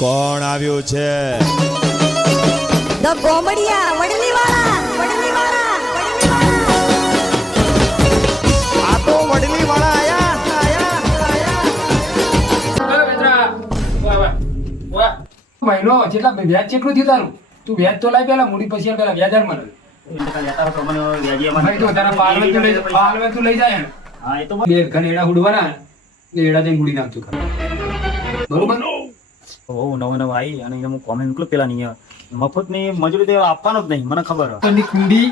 કોણ આવ્યું છે? ધ ગોમડિયા વડલીવાળા વડલીવાળા વડલીવાળા. આ તો વડલી આયા આયા આયા. વાહ, વાહ, વાહ. મહિનો જેટલા વ્યાજ કેટલું થયું તારું. તું વ્યાજ તો લાય પેલા મૂડી પછી પેલા વ્યાજ મને તો પાલવે તું લઈ પાલવે તું લઈ જાય ને. બે ઘર એડા હુડવાના ને એડા જઈને હુડી નાખતું. ખરા. બરોબર મફતની મજૂરી તો આપવાનો જ નહીં મને ખબર. તો ની કુંડી.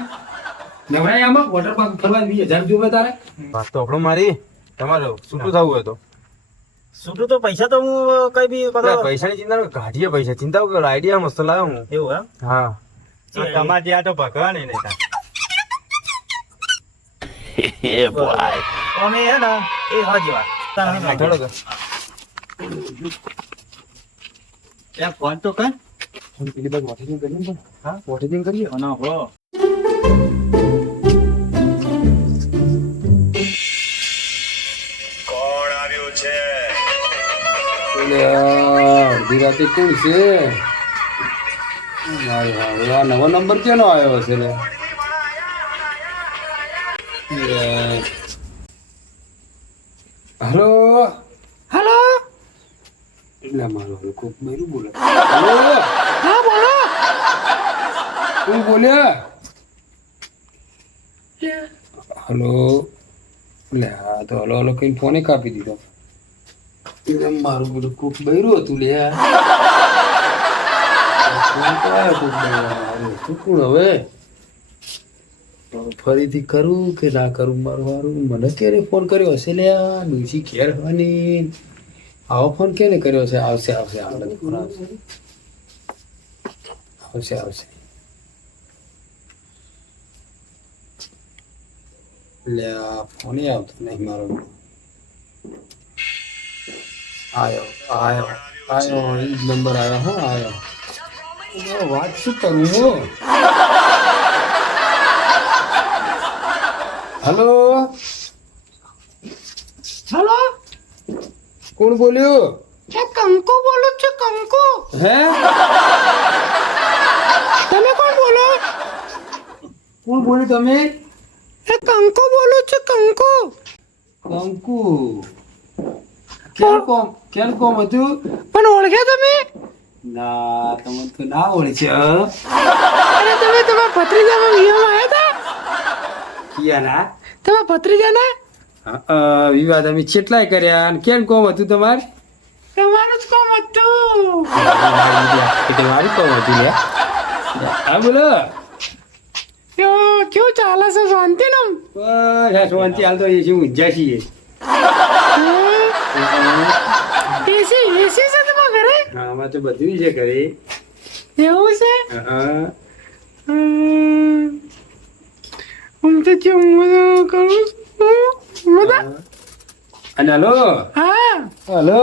નવરાય આમાં? વોટર પાર્ક ફરવા વીસ હજાર જોવે તારે. વાત તો આપણો મારી. તમારે શું થવું હોય તો. છૂટું તો પૈસા તો હું કઈ બી પેલા પૈસાની ચિંતા કાઢીએ પૈસા. ચિંતા કરો આઈડિયા મસ્ત લાવ્યો હું. એવું એમ? હા. તમારે આ તો ભગવાન નહીં અમે હે ને એ હાજી વાત. તો. ત્યાં ફોન તો કર. પેલી બાજુ વોટિંગ કરીએ હા? વોટિંગ કરીએ? ના હો. કોણ આવ્યું છે? અડધી રાતે કોણ છે? આ નવો નંબર કેનો આવ્યો છે. Hello hello? એટલે મારો હાલો કોક બૈરું બોલે હા બોલો કોણ બોલ્યા હલો લે હા તો હલો હલો કઈ ફોને કાપી દીધો એટલે મારું બધું કોક બૈરું હતું લે કોણ હવે ફરીથી કરું કે ના કરું મારું મારું મને ક્યારે ફોન કર્યો હશે લે ડૂસી ઘેર આવો ફોન કેને કર્યો છે? આવશે આવશે ફોન આવશે આવશે. આવશે. લે આ ફોન આવતો નહીં મારો. આયો આયો આયો ઈ જ નંબર આવ્યો હો આયો. મારો વાત શું કરું હું? હલો કોણ બોલ્યું? એ કંકુ બોલું છું કંકુ. હે? તમે કોણ બોલો? કોણ બોલ્યું તમે? એ કંકુ બોલું છું કંકુ. કંકુ. કેમ કોમ કેમ કોમ હતું? પણ ઓળખ્યા તમે? ના તમે તો ના ઓળખ્યો અરે તમે તમારા ભત્રીજામાં વિવાહમાં આવ્યા હતા? કિયાના? તમારા ભત્રીજાના? હા, વિવાદ અમે કેટલાય કર્યા અને કેમ કોમ હતું તમારે? તમારું જ કોમ હતું. તમારું કોમ હતું લે હા બોલો. યો કેવું ચાલે છે? શાંતિ ને બસ શાંતિ હાલ તો એસી ઊંઝા છીએ. એસી એસી છે તમારા ઘરે? હા, આમાં તો બધું છે ઘરે. એવું છે? હા, હમ. હું તો કેવું કરું છું? બધા અને હલો હા હલો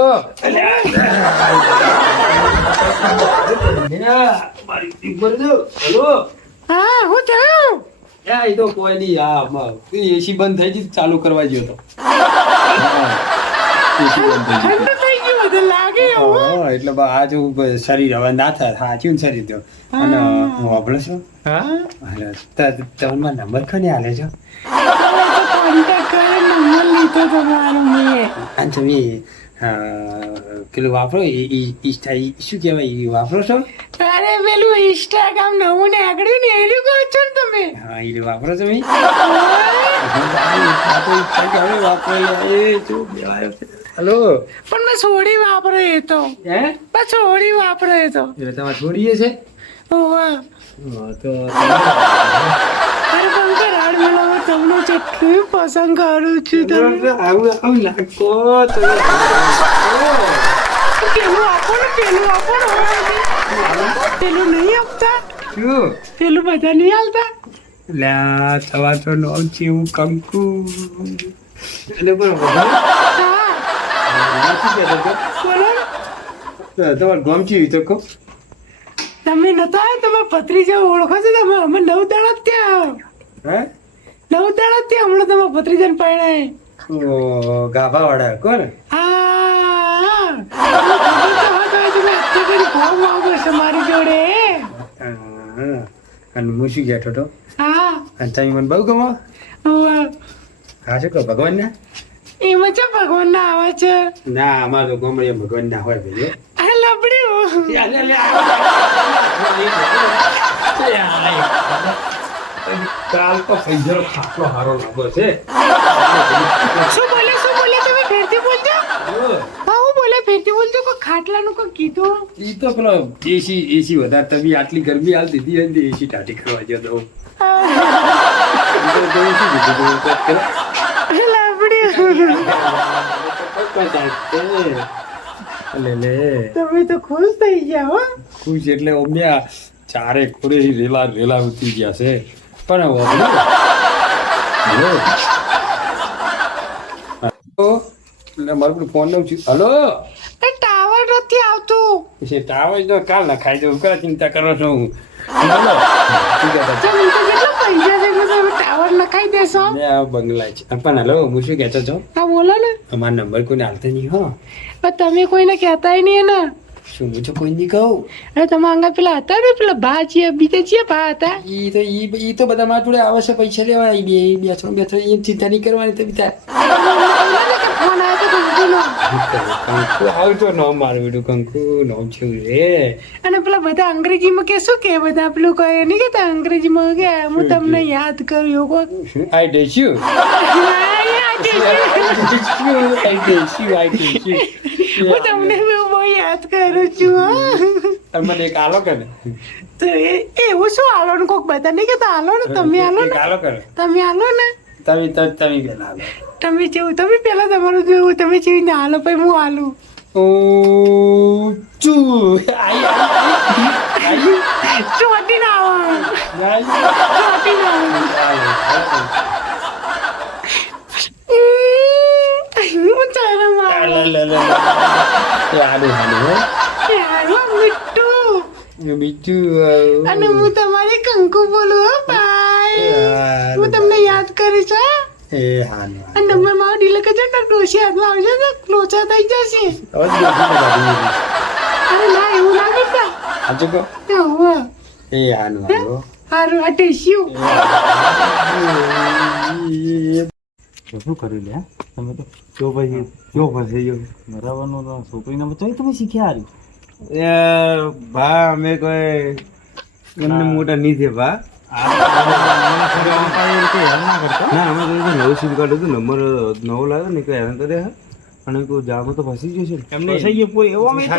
હલો હા હું થયું યા એ તો કોઈ નહીં હા એસી બંધ થઈ ગઈ ચાલુ કરવા ગયો તો એસી બંધ થઈ ગયું એટલે શરીર હવે ના થાય સાચું ને શરીર તો અને હું વાપરો છું હા તમને નંબર કોને આલે છો કોન્ટેક્ટ કરે નંબર લીધો તમારો મેં અને તમે પેલું વાપરો એ- એ- ઇન્સ્ટા ઈ શું કહેવાય એ વાપરો છો? અરે પેલું ઇન્સ્ટાગ્રામ નવું ને આગળ ને એનું કહો છો ને તમે? હા એ વાપરો છો તમે હલો. પણ મેં છોડી વાપરો એ તો. હે? મેં છોડી વાપરો એ તો. એટલે તમારે છોડીએ છે? ઓવા તો અરે પંકજ રાડ મેળવો તમને જેટલું પસંદ કરું છું તમે આવું આવું નાખો તમે પેલું આપો ને પેલું આપો ને પેલું નહીં આપતા શું પેલું બધા નહીં હાલતા લ્યા તમાર તો નામ છે એવું કંકુ એટલે હા? હા ને. તો તમારે ગમ તો કહો તમે નતા આવ્યા તમારા ભત્રીજા ઓળખો છો તમે અમે નવ દાડા ત્યાં હે નવ દાડા તે હમણાં તમે ભત્રીજન પરણાય. ઓ ગાભા વાળા કોણ? મારી જોડે અને હું ગયા ગયા ઠોટો અને તમે મને બહુ ગમો? હા શું કહો ભગવાન ના એમાં છે ભગવાન ના આવે છે? ના અમારે તો ગમડીએ ભગવાન ના હોય ભાઈ આ લબડ્યું. કાલ તો પૈસા ખાટલો હારો લાગો છે. શું બોલે શું બોલે? તમે ફેરથી બોલજો. હા હું બોલે ફેરથી બોલજો. કોઈ ખાટલાનું કોઈ કીધું? ઈ તો પેલો એસી એસી વધારે તમે આટલી ગરમી હાલ દીધી ને એસી ટાટી કરવા જો લે તમે તો ખુશ થઈ ગયા હો. ખુશ એટલે ઓમ્યા ચારે ખોરે રેલા રેલા ઉતરી ગયા છે. પણ હલો હલો. એટલે મારું પેલું ફોનનું છું હલો. એ ટાવર નથી આવતું. પછી ટાવર તો કાલ ના ખાઈ દઉં. કયા ચિંતા કરો છો હું? તમે તો કેટલા પૈસા છે કે તમે ટાવર નખાઈ દેશો. મેં આ બંગલા છે. પણ હલો હું શું કહેતો છો? હા બોલો ને. અમારો નંબર કોઈને હાલતો નહીં હો. પણ તમે કોઈને કહેતાય નહીં ને શું હું કોઈ નહીં કહું? અરે તમે આગળ પેલા હતા ને પેલા ભા છીએ બીજા છીએ ભા હતા ઈ તો ઈ ઈ તો બધા મારા જોડે આવે છે પૈસા લેવા ઈ બે બે ત્રણ બે ત્રણ એમ ચિંતા નહીં કરવાની તો કંકુ આવતો ન મારું બેટું કંકુ નો છું રે અને પેલા બધા અંગ્રેજીમાં કે શું કે બધા પેલું કહે નહીં કેતા અંગ્રેજીમાં કે હું તમને યાદ કર્યો આઈ યુ હું તમને બહુ યાદ કરું છું મને એક આલો કે તો એ એવું શું આલો ને કોક નહીં કેતા આલો ને? તમે આલો ને? આલો કરે તમે આલો ને? તમે તો તમે પેલા આલો? તમે જેવું તમે પેલા તમારું જેવું તમે જેવી ને આલો પછી હું આલું? ઓ ચુ આઈ આઈ. ના આવે. ના આવે હું ચાલે મારું લે લે હાડું હો યાર મીઠું બીજું અને હું તમારે કંકુ બોલું હો ભાઈ હું તમને યાદ કરીશ હા એ હા અને મેં મારો ડીલે કરજો ને ડોસી હાથમાં આવશે ને લોચા થઈ જશે અરે ના એવું ના કરતા હાચું કહો. એ હાનું હારું આ ટેસ્યું શું કર્યું લે તમે તો જો પછી જો ફસાઈ ગયો બરાબરનું તો છોકરીને તો તમે શીખ્યા હારી એ ભા અમે કોઈ એમને મોટા નહીં છે ભા ના અમે તો નવું સીમ કાર્ડ હતું નંબર નવો લાવ્યો ને કોઈ હેરાન કરે અને કોઈ જામો તો ફસી ગયો છે ને એમને ફસાઈ ગયો કોઈ એવો અમે તો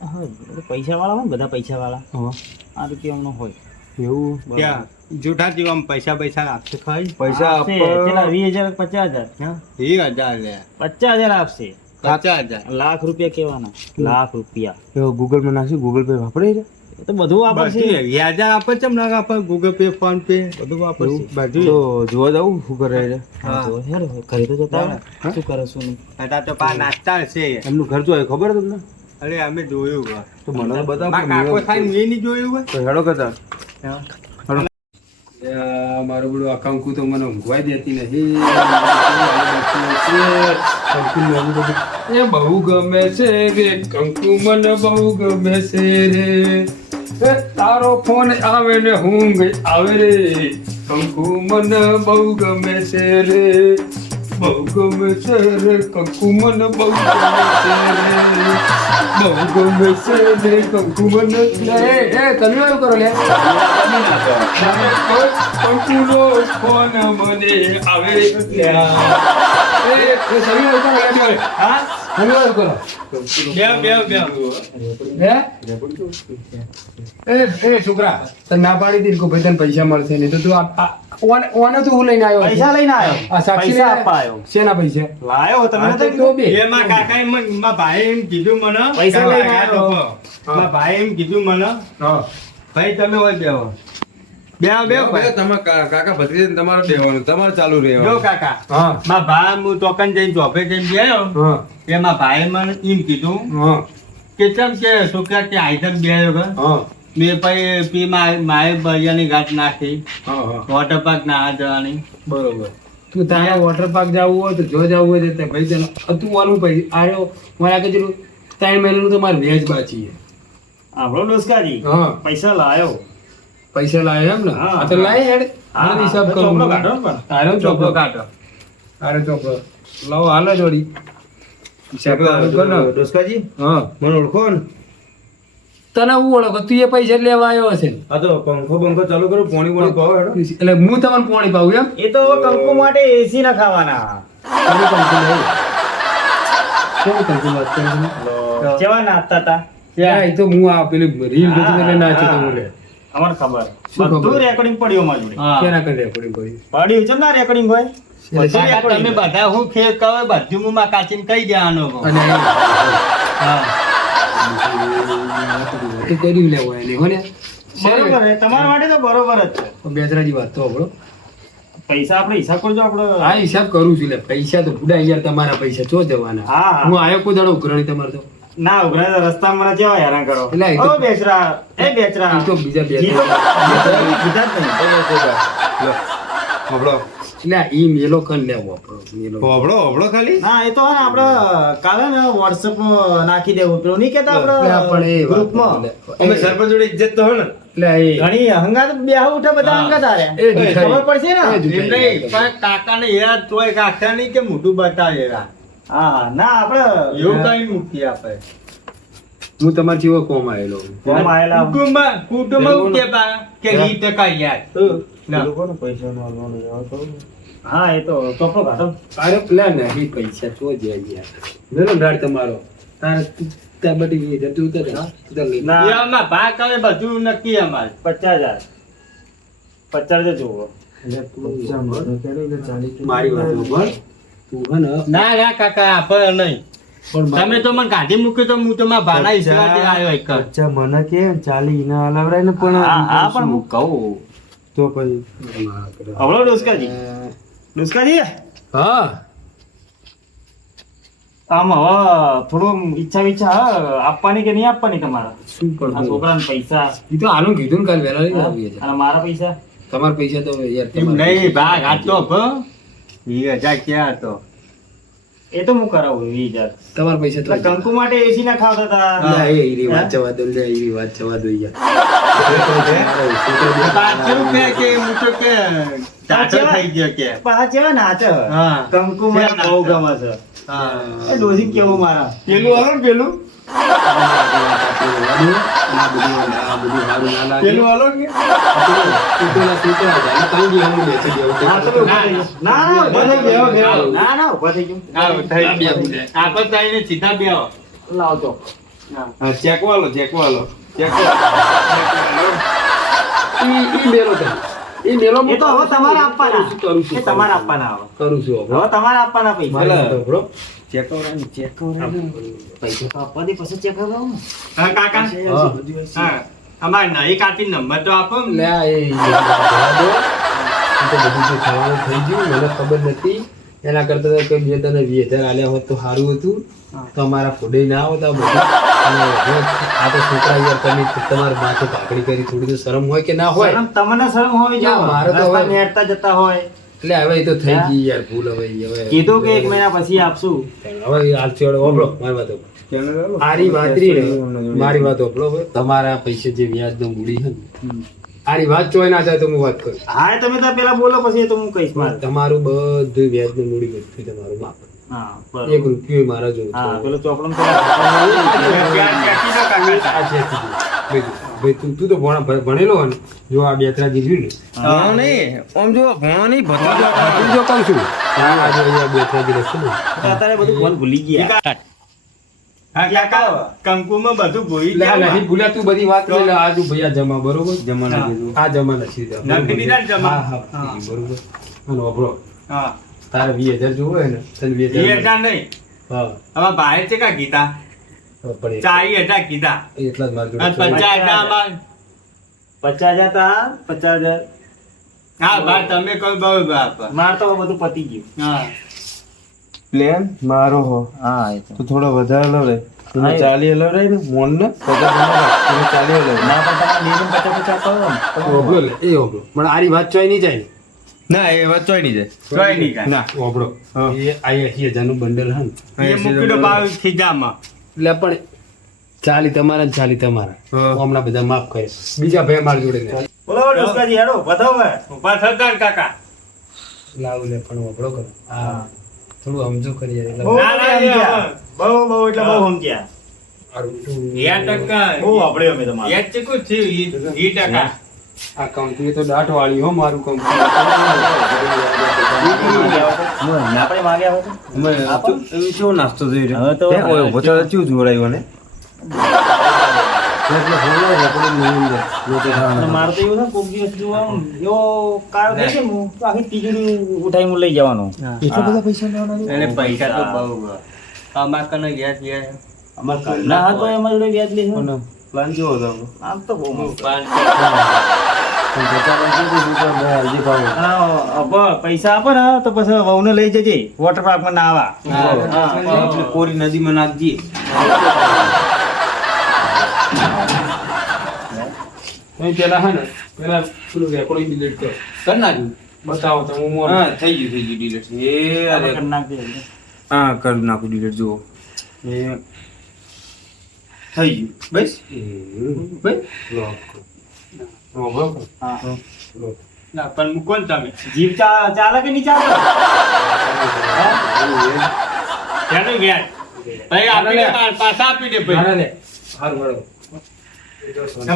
હા, પૈસા વાળા હોય બધા પૈસા વાળા હા. આ રૂપિયા હોય એવું ત્યાં જૂઠા જીવા પૈસા પૈસા આપશે ખાઈ પૈસા આપશે. કેટલા? વીસ હજાર પચાસ હજાર? વીસ હજાર લે. પચાસ હજાર આપશે. પચાસ હજાર. લાખ રૂપિયા કેવાના લાખ રૂપિયા. એવો ગૂગલમાં નાખશે. ગૂગલ પે વાપરે છે? તો બધું વાપરશે. વ્યાજા આપે છે ના આપે ગૂગલ પે ફોન પે બધું વાપરશે. બધું તો જોવા જવું શું કરે છે? હેરો, ઘરે તો જતા હોય શું કરે શું નહીં તો પા નાસ્તા છે. એમનું ઘર જોયું ખબર છે તમને? અરે અમે જોયું તો મને બતાવો કાકો થાય મેં નહીં જોયું હોય. તો હેડો કરતા. મારું બધું આ કંકુ તો મને ઊંઘવાય દેતી નથી. એ બહુ ગમે છે રે, કંકુ મને બહુ ગમે છે રે. એ તારો ફોન આવે ને ઊંઘ આવે રે, કંકુ મને બહુ ગમે છે રે. બહુ ગમે છે રે કંકુ મને બહુ ગમે છે રે બહુ ગમે છે રે કંકુ મને લે એ એ તમે એવું કરો લે કંકુનો ફોન મને આવે લ્યા. છોકરા તને ના પાડી કે ભાઈ તને પૈસા મળશે નહીં તો તું ઓને તું હું લઈને આવ્યો પૈસા લઈને આવ્યો આ સાક્ષી આવ્યો શેના પૈસા? લાયો તમે તો- બે. એ માં કાકા એમ માં ભાઈ એમ કીધું મને પૈસા લઈને આવ્યો. માં ભાઈ એમ કીધું મને હા. ભાઈ તમે હોય બેહો. બે બે ભાઈ. તમે કાકા ભત્રીજા તમારે બેવાનું તમારે ચાલુ જો કાકા. હા. માં ભા હું ટોકન જઈને જોબે જઈને બેહ્યો હા. એમાં ભાઈ મને એમ કીધું હા. કે ચમ કે છોકરા કે આઈટમ બેહ્યો કે? મેં પછી પી માય માય બરિયાની ઘાટ નાખી. વોટર પાર્ક ના જવાની. બરોબર. તું તારે વોટર પાર્ક જવું હોય તો જો જવું હોય તો ભાઈ તને હતું વાલું ભાઈ આર્યો મારા કે જેટલું ત્રણ મહિનાનું તો મારે વેજ બાચી છે. આપણો ડોસકાજી. હા. પૈસા લાયો. પૈસા લાવે એમ ને? હા. તો લાય હેડ. આ હિસાબ કરો ચોપડો કાઢો પણ. તારે ચોપડો કાઢો. તારે ચોપડો. લાવો હાલ જોડી હિસાબ કરો ને. ડોસકાજી હા. મને ઓળખો ને. તને હું ઓળખો? તું એ પૈસા લેવા આવ્યો હશે. આ તો પંખો પંખો ચાલુ કરો પોણી પોણી પાવ હેડો. એટલે હું તમને પોણી પાવું એમ? એ તો કંકુ માટે એસી ના ખાવાના. તમે કંકુ નહીં. કેવું કંકુ વાત કરો છો? કેવા નાતા હતા? એ તો હું આ પેલી રીલ જોતી નાચી તો બોલે અમારે ખબર. બધું રેકોર્ડિંગ પડ્યું અમારી જોડે કેના કરે રેકોર્ડિંગ પડ્યું પડ્યું છે ના રેકોર્ડિંગ હોય? તમે બધા હું ખેલ કહો બધું હું માં કાચીન કહી દેવાનો અને હા. કર્યું લેવો એને હો ને બરોબર તમારા માટે તો બરોબર જ છે. બેતરાજી વાત તો આપણો પૈસા આપણે હિસાબ કરજો આપણે હા હિસાબ કરું છું લે. પૈસા તો બુડા યાર તમારા પૈસા ચો જવાના? હા, હા. હું આયો કોઈ દાડો ઉઘરણી તમારે તો? ના ઉઘરા તો રસ્તામાં જેવા હેરાન કરો? ઓ બેચરા એ બેચરા. તો બીજા બે બીજા જ નહીં. હોબળો એટલે આ ઈ મેલો કન લેવો મેલો હોબળો હોબળો ખાલી. ના એ તો ને આપણે કાલે ને WhatsApp નાખી દેવું. પેલું નહીં કેતા આપણે અમે સરપંચ જોડે ઇજ્જત તો હે ને. એટલે ઘણી હંગાત બેહા ઉઠે બધા હંગાત હારે. ખબર પડશે ને? એ એમ નહીં પણ કાકાને યાદ તોય કાકા નહીં કે મોઢું બતાવે રા. હા ના આપણે એવું કઈ મૂકી આપે હું તમારે જેવો કોમ આવેલો કોમ આયેલા કુટુંબમાં કુટુંબમાં કે બા કે ઈ ટકા યાદ ના. હા એ તો ચોપડો કાઢો અરે પેલા નહીં પૈસા તો જાય યાર મેલો રાડ તમારો. તારે ત્યાં બધી જતું ના. ભાગ આવે બધું નક્કી અમારે પચાસ હજાર. પચાસ જોવો. જુઓ મારી વાત. તું ના ના કાકા આપણે નહીં. તમે તો મને કાઢી મૂક્યો તો હું તો મારા ભાના હિસાબે આવ્યો એક અચ્છા મને કે ચાલી ના હલાવરાય ને પણ હા હા પણ હું કહું. તો પછી હવળો ડોસકાજી. ડોસકાજી? હા. આમ હવે થોડું ઈચ્છા વિચ્છા હ, આપવાની કે નહીં આપવાની તમારા? શું આ પણ છોકરાને પૈસા. એ તો આનું કીધું ને કાલ વહેલા લઈ આવીએ છે અને મારા પૈસા? તમારા પૈસા તો યાર નહીં. ભાગ આટલો ભ. વીસ હજાર ક્યાં હતો એ તો હું કરાવું વીસ હજાર તમારા પૈસા કંકુ માટે એસી ના ખાવતા હતા એ ઈરી વાત જવા દો લે ઈરી વાત જવા દો પાંચસો રૂપિયા કે હું તો કે ટાટો થઈ ગયો કે. પાછા ચેવા નાચે. હા. કંકુ મને બહુ ગમે છે. હા. એ ડોસી કેવું મારા? પેલું આવે પેલું. લાવજો હા ચેકવાલો ચેકવાલો મેલો એ તો હવે તમારે આપવાના કરું છું, તમારે આપવાના કરું છું. હવે તમારે આપવાના પૈસા. વાત સાંભળો. ચેકવરાની ચેકવરાની પૈસા તો આપવાથી પછી ચેક કરાવો ને. હા, કાકા. હા. અમારે નહીં કાઢી નંબર તો આપો લે એ દો. તો બધું જે થવાનું થઈ ગયું મને ખબર નથી. એના કરતા તો કે મેં તને વીસ હજાર આલ્યા હોત તો સારું હતું. તો અમારા ફૂડે ના આવતા બધું. તમારે આ તો છોકરા યાર તમે તમારા માથે કરી થોડી તો શરમ હોય કે ના હોય? તમને શરમ હોય મારે તો હવે- નેરતા જતા હોય. એટલે હવે તો થઈ ગઈ યાર ભૂલ હવે હવે કીધું કે એક મહિના પછી આપશું. હવે હાલ છોડો ઓબળો મારી વાત. આરી વાતરી મારી વાત ઓબળો તમારા પૈસે જે વ્યાજ નો મૂડી છે ને આરી વાત ચોય ના જાય તો હું વાત કરું. હા તમે તો પેલા બોલો પછી તો હું કહીશ મારે. તમારું બધું વ્યાજનું મૂડી બધું તમારું માપ. એક બરોબર. રૂપિયો મારા જોવું. પેલો ચોપડો છે. ભાઈ તું તું તો ભણેલો હોય જો આ બે ત્રણ ને ભણો નહીં. આમ જો ભણો નહીં ભત્રીજો જો કહું છું આ આ જો આ બે ત્રણ જી લખેલું ને. અત્યારે બધું ફોન ભૂલી ગયા. હા, કંકુમાં બધું ભૂલી ગયા. નહીં ભૂલ્યા તું બધી વાત કરી આ જો ભૈયા જમા બરોબર? જમાના આ જમાના બરોબર. અને વાપરો. હા. તારે વીસ હજાર જોવો હોય ને તને વીસ હજાર નહીં. હા. ભાઈએ છે કા કીધા પણ એ- કીધા. એટલા જ મારી જોડે પચાસ હજાર અમારે- પચાસ હજાર પચાસ હજાર. હા બા તમે કહો બહુ બાપ માર તો બધું પતી ગયું. હા. પ્લેન મારો હો. હા તો. તો થોડો વધારે લવરે તમે ચાલી લો રે ને મોન ને પચાસ તમે ચાલી લવરાય ના પણ તમારે લીલું પચાસ પચાસ કરો ને. એ લે, એ ઓભળો. પણ આરી વાત ચોય નહીં જાય. ના એ વાત ચોય નહીં જાય. ચોય નહીં કાંઈ. ના. ઓભળો. હા. એ આ એંસી હજારનું બંડલ હે ને. એ મૂકી દો બાવ ખીજામાં એટલે પણ ચાલી તમારા ચાલી તમારા. હમણાં બધા માફ કરે બીજા ભાઈ મારી જોડે. બોલો ડોસકાજી હેડો બતાવો હવે. ઊભા સરદાર કાકા. લાવું લે પણ વગડો કરો. હા. થોડું સમજો કરી યાર બહુ સમજ્યા. બહુ બહુ એટલે બહુ સમજ્યા સારું. બહુ વાપર્યો અમે તમારે. આ કંપની તો દાટ વાળી હો મારું કંપની. આપણે માગ્યા હોય શું નાસ્તો થઈ હવે તો ઓય ઊભો થયો ચેવું ને હું હું અમાર ગયા ગયા ના તો એમાં વ્યાજ કેવો આમ તો બહુ પૈસા આપે ને તો પછી વહુને લઈ જજે. વોટર પાર્કમાં ના આવા હા, આપણે કોરી નદીમાં નાખીએ અહીં પેલા હે ને પેલા પેલું રેકોર્ડિંગ ડિલીટ કરો. કર નાખ્યું? બતાવો તો હું હા થઈ ગયું થઈ ગયું ડિલીટ એ અરે. કરી નાખજે. હા કરી નાખું ડિલીટ જુઓ. એ થઈ ગયું. બસ? બસ. ના, પણ મૂકો ને તમે? જીવ ચા- ચાલે કે નહીં ચાલે? ત્યાંનું વ્યાજ. ભાઈ આપી દે પા- પાછા આપી દે ભાઈ. ને.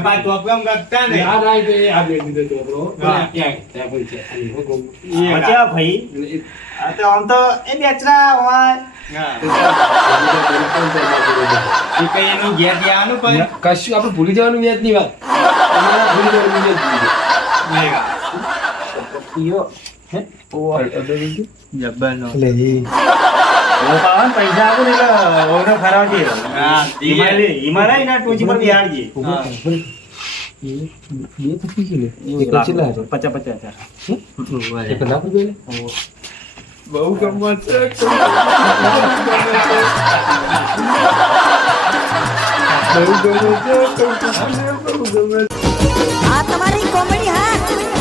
પાછું તો આપગામ કરતા ને. આ રાય તો આ બે દીધો ચોપડો. ત્યાં ત્યાં છે. ભાઈ. આ તો આમ તો એ બેચરા હોય. કશું આપણે ભૂલી જવાનું વ્યાજની વાત. ભૂલી જવાનું? પચાસ પચાસ હજાર. એક લાખ રૂપિયા લે. બહુ ગમત છે આ તમારી કોમેડી હા